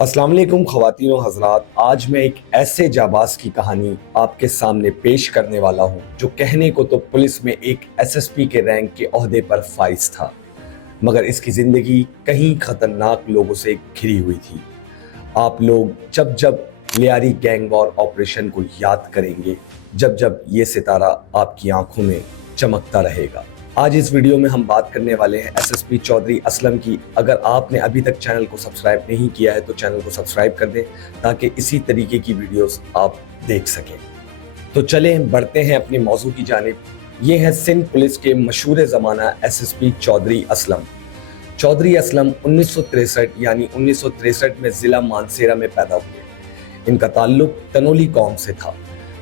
السلام علیکم خواتین و حضرات، آج میں ایک ایسے جانباز کی کہانی آپ کے سامنے پیش کرنے والا ہوں جو کہنے کو تو پولیس میں ایک ایس ایس پی کے رینک کے عہدے پر فائز تھا، مگر اس کی زندگی کہیں خطرناک لوگوں سے گھری ہوئی تھی۔ آپ لوگ جب جب لیاری گینگ وار آپریشن کو یاد کریں گے، جب جب یہ ستارہ آپ کی آنکھوں میں چمکتا رہے گا۔ آج اس ویڈیو میں ہم بات کرنے والے ہیں S S P Chaudhry Aslam کی۔ اگر آپ نے ابھی تک چینل کو سبسکرائب نہیں کیا ہے تو چینل کو سبسکرائب کر دیں تاکہ اسی طریقے کی ویڈیوز آپ دیکھ سکیں۔ تو چلیں بڑھتے ہیں اپنے موضوع کی جانب۔ یہ ہے سندھ پولیس کے مشہور زمانہ S S P Chaudhry Aslam. Chaudhry Aslam 1963 یعنی 1963 میں ضلع مانسیرہ میں پیدا ہوئے۔ ان کا تعلق تنولی قوم سے تھا۔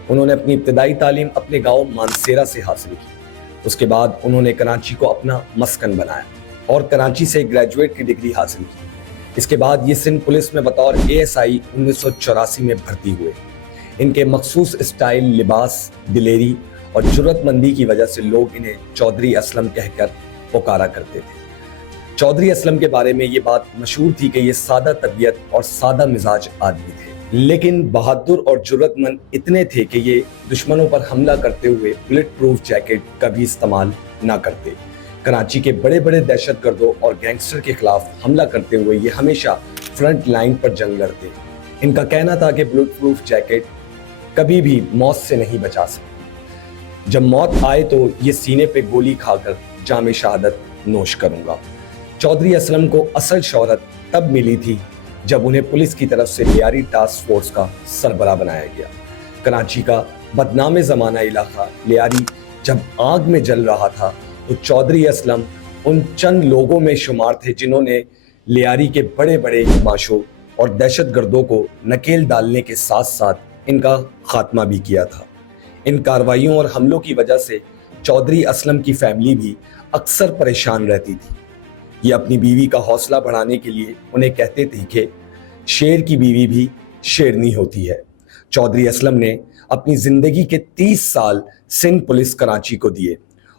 انہوں نے اپنی ابتدائی تعلیم اپنے گاؤں مانسیرہ سے حاصل کی۔ اس کے بعد انہوں نے کراچی کو اپنا مسکن بنایا اور کراچی سے گریجویٹ کی ڈگری حاصل کی۔ اس کے بعد یہ سندھ پولیس میں بطور ASI 1984 میں بھرتی ہوئے۔ ان کے مخصوص اسٹائل، لباس، دلیری اور جرأت مندی کی وجہ سے لوگ انہیں چودھری اسلم کہہ کر پکارا کرتے تھے۔ چودھری اسلم کے بارے میں یہ بات مشہور تھی کہ یہ سادہ طبیعت اور سادہ مزاج آدمی تھے، لیکن بہادر اور جرأت مند اتنے تھے کہ یہ دشمنوں پر حملہ کرتے ہوئے بلٹ پروف جیکٹ کا بھی استعمال نہ کرتے۔ کراچی کے بڑے بڑے دہشت گردوں اور گینگسٹر کے خلاف حملہ کرتے ہوئے یہ ہمیشہ فرنٹ لائن پر جنگ لڑتے۔ ان کا کہنا تھا کہ بلٹ پروف جیکٹ کبھی بھی موت سے نہیں بچا سکتی، جب موت آئے تو یہ سینے پہ گولی کھا کر جام شہادت نوش کروں گا۔ چودھری اسلم کو اصل شہرت تب ملی تھی جب انہیں پولیس کی طرف سے لیاری ٹاسک فورس کا سربراہ بنایا گیا۔ کراچی کا بدنام زمانہ علاقہ لیاری جب آگ میں جل رہا تھا تو چودھری اسلم ان چند لوگوں میں شمار تھے جنہوں نے لیاری کے بڑے بڑے بدماشوں اور دہشت گردوں کو نکیل ڈالنے کے ساتھ ساتھ ان کا خاتمہ بھی کیا تھا۔ ان کارروائیوں اور حملوں کی وجہ سے چودھری اسلم کی فیملی بھی اکثر پریشان رہتی تھی۔ یہ اپنی بیوی کا حوصلہ بڑھانے کے لیے انہیں کہتے تھے کہ شیر کی بیوی بھی شیرنی ہوتی ہے۔ چودھری اسلم نے اپنی زندگی کے 30 سال سندھ پولیس کراچی کو دیے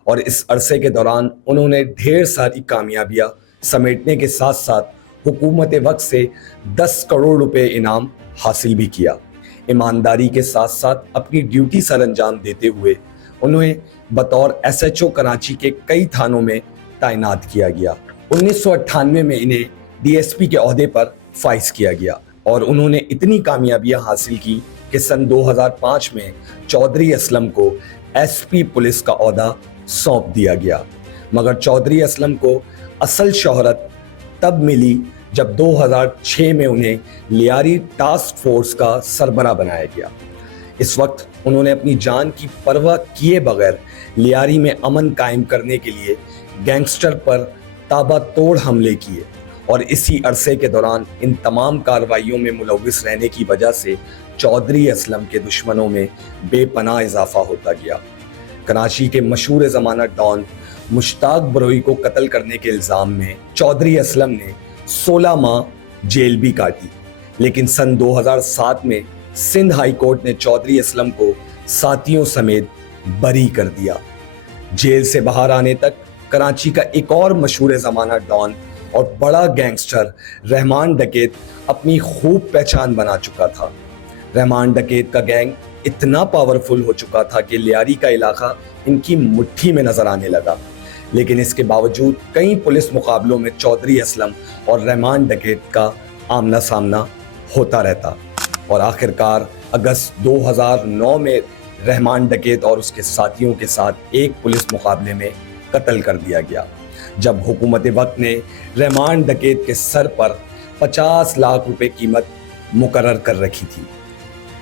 اور اس عرصے کے دوران انہوں نے ڈھیر ساری کامیابیاں سمیٹنے کے ساتھ ساتھ حکومت وقت سے 10 کروڑ روپے انعام حاصل بھی کیا۔ ایمانداری کے ساتھ ساتھ اپنی ڈیوٹی سر انجام دیتے ہوئے انہیں بطور SHO کراچی کے کئی تھانوں میں تعینات کیا گیا۔ 1998 میں انہیں DSP کے عہدے پر فائز کیا گیا اور انہوں نے اتنی کامیابیاں حاصل کی کہ سن 2005 میں چودھری اسلم کو SP پولیس کا عہدہ سونپ دیا گیا۔ مگر چودھری اسلم کو اصل شہرت تب ملی جب 2006 میں انہیں لیاری ٹاسک فورس کا سربراہ بنایا گیا۔ اس وقت انہوں نے اپنی جان کی پرواہ کیے بغیر لیاری میں امن قائم کرنے کے لیے گینگسٹر پر تابہ توڑ حملے کیے اور اسی عرصے کے دوران ان تمام کارروائیوں میں ملوث رہنے کی وجہ سے چودھری اسلم کے دشمنوں میں بے پناہ اضافہ ہوتا گیا۔ کراچی کے مشہور زمانہ ڈان مشتاق بروئی کو قتل کرنے کے الزام میں چودھری اسلم نے 16 ماہ جیل بھی کاٹی، لیکن سن 2007 میں سندھ ہائی کورٹ نے چودھری اسلم کو ساتھیوں سمیت بری کر دیا۔ جیل سے باہر آنے تک کراچی کا ایک اور مشہور زمانہ ڈان اور بڑا گینگسٹر رحمان ڈکیت اپنی خوب پہچان بنا چکا تھا۔ رحمان ڈکیت کا گینگ اتنا پاورفل ہو چکا تھا کہ لیاری کا علاقہ ان کی مٹھی میں نظر آنے لگا، لیکن اس کے باوجود کئی پولیس مقابلوں میں چودھری اسلم اور رحمان ڈکیت کا آمنا سامنا ہوتا رہتا اور آخرکار اگست 2009 میں رحمان ڈکیت اور اس کے ساتھیوں کے ساتھ ایک پولیس مقابلے میں قتل کر دیا گیا، جب حکومت وقت نے رحمان ڈکیت کے سر پر 50 لاکھ روپے قیمت مقرر کر رکھی تھی۔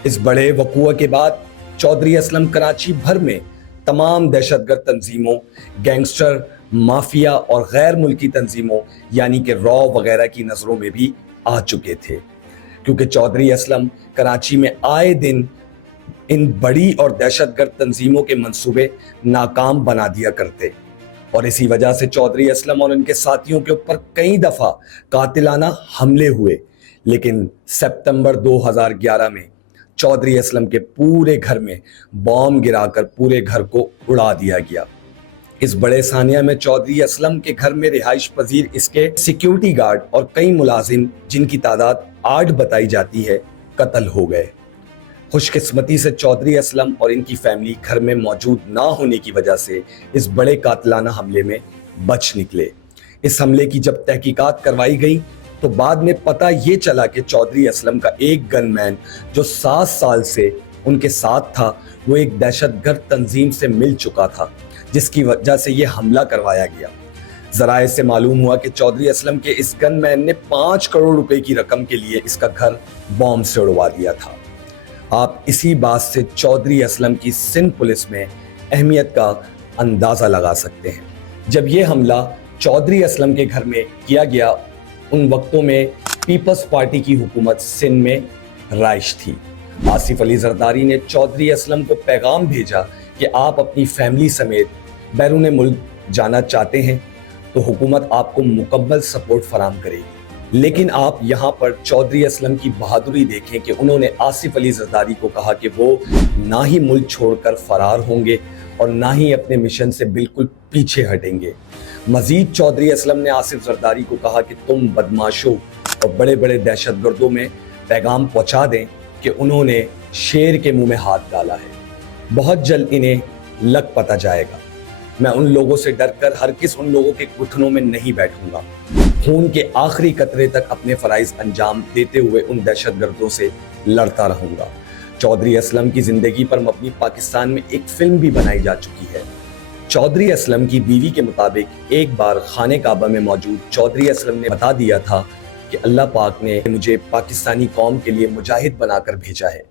اس بڑے وقوع کے بعد چودھری اسلم کراچی بھر میں تمام دہشت گرد تنظیموں، گینگسٹر، مافیا اور غیر ملکی تنظیموں یعنی کہ را وغیرہ کی نظروں میں بھی آ چکے تھے، کیونکہ چودھری اسلم کراچی میں آئے دن ان بڑی اور دہشت گرد تنظیموں کے منصوبے ناکام بنا دیا کرتے اور اسی وجہ سے چودھری اسلم اور ان کے ساتھیوں کے اوپر کئی دفعہ قاتلانہ حملے ہوئے، لیکن ستمبر 2011 میں چودھری اسلم کے پورے گھر میں بام گرا کر پورے گھر کو اڑا دیا گیا۔ اس بڑے ثانیہ میں چودھری اسلم کے گھر میں رہائش پذیر اس کے سیکیورٹی گارڈ اور کئی ملازم جن کی تعداد 8 بتائی جاتی ہے قتل ہو گئے۔ خوش قسمتی سے چودھری اسلم اور ان کی فیملی گھر میں موجود نہ ہونے کی وجہ سے اس بڑے قاتلانہ حملے میں بچ نکلے۔ اس حملے کی جب تحقیقات کروائی گئی تو بعد میں پتہ یہ چلا کہ چودھری اسلم کا ایک گن مین جو 7 سال سے ان کے ساتھ تھا وہ ایک دہشت گرد تنظیم سے مل چکا تھا، جس کی وجہ سے یہ حملہ کروایا گیا۔ ذرائع سے معلوم ہوا کہ چودھری اسلم کے اس گن مین نے 5 کروڑ روپے کی رقم کے لیے اس کا گھر بم سے اڑوا دیا تھا۔ آپ اسی بات سے چودھری اسلم کی سندھ پولیس میں اہمیت کا اندازہ لگا سکتے ہیں۔ جب یہ حملہ چودھری اسلم کے گھر میں کیا گیا ان وقتوں میں پیپلز پارٹی کی حکومت سندھ میں رائج تھی۔ آصف علی زرداری نے چودھری اسلم کو پیغام بھیجا کہ آپ اپنی فیملی سمیت بیرون ملک جانا چاہتے ہیں تو حکومت آپ کو مکمل سپورٹ فراہم کرے گی، لیکن آپ یہاں پر چودھری اسلم کی بہادری دیکھیں کہ انہوں نے آصف علی زرداری کو کہا کہ وہ نہ ہی ملک چھوڑ کر فرار ہوں گے اور نہ ہی اپنے مشن سے بالکل پیچھے ہٹیں گے۔ مزید چودھری اسلم نے آصف زرداری کو کہا کہ تم بدماشوں اور بڑے بڑے دہشت گردوں میں پیغام پہنچا دیں کہ انہوں نے شیر کے منہ میں ہاتھ ڈالا ہے، بہت جلد انہیں لگ پتہ جائے گا۔ میں ان لوگوں سے ڈر کر ہرگز ان لوگوں کے گھٹنوں میں نہیں بیٹھوں گا، خون کے آخری قطرے تک اپنے فرائض انجام دیتے ہوئے ان دہشت گردوں سے لڑتا رہوں گا۔ چودھری اسلم کی زندگی پر مبنی پاکستان میں ایک فلم بھی بنائی جا چکی ہے۔ چودھری اسلم کی بیوی کے مطابق ایک بار خانہ کعبہ میں موجود چودھری اسلم نے بتا دیا تھا کہ اللہ پاک نے مجھے پاکستانی قوم کے لیے مجاہد بنا کر بھیجا ہے،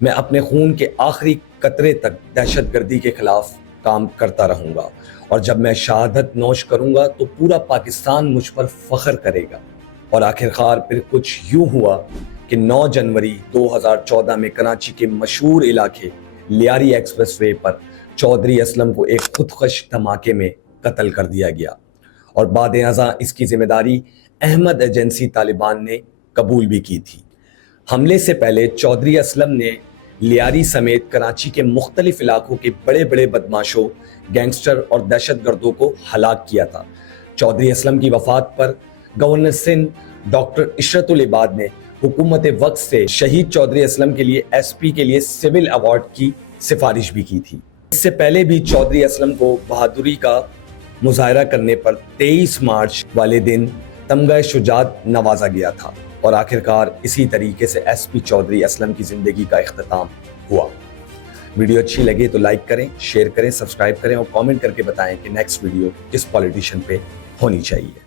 میں اپنے خون کے آخری قطرے تک دہشت گردی کے خلاف کام کرتا رہوں گا، اور جب میں شہادت نوش کروں گا تو پورا پاکستان مجھ پر فخر کرے گا۔ اور آخرکار پھر کچھ یوں ہوا کہ 9 جنوری 2014 میں کراچی کے مشہور علاقے لیاری ایکسپریس وے پر چودھری اسلم کو ایک خودکش دھماکے میں قتل کر دیا گیا، اور بعد ازاں اس کی ذمہ داری احمد ایجنسی طالبان نے قبول بھی کی تھی۔ حملے سے پہلے چودھری اسلم نے لیاری سمیت کراچی کے مختلف علاقوں کے بڑے بڑے بدماشوں، گینگسٹر اور دہشت گردوں کو ہلاک کیا تھا۔ چودھری اسلم کی وفات پر گورنر سندھ ڈاکٹر عشرت العباد نے حکومت وقت سے شہید چودھری اسلم کے لیے ایس پی کے لیے سول ایوارڈ کی سفارش بھی کی تھی۔ اس سے پہلے بھی چودھری اسلم کو بہادری کا مظاہرہ کرنے پر 23 مارچ والے دن تمغہ شجاعت نوازا گیا تھا، اور آخرکار اسی طریقے سے ایس پی چودھری اسلم کی زندگی کا اختتام ہوا۔ ویڈیو اچھی لگے تو لائک کریں، شیئر کریں، سبسکرائب کریں اور کامنٹ کر کے بتائیں کہ نیکسٹ ویڈیو کس پولیٹیشین پہ ہونی چاہیے۔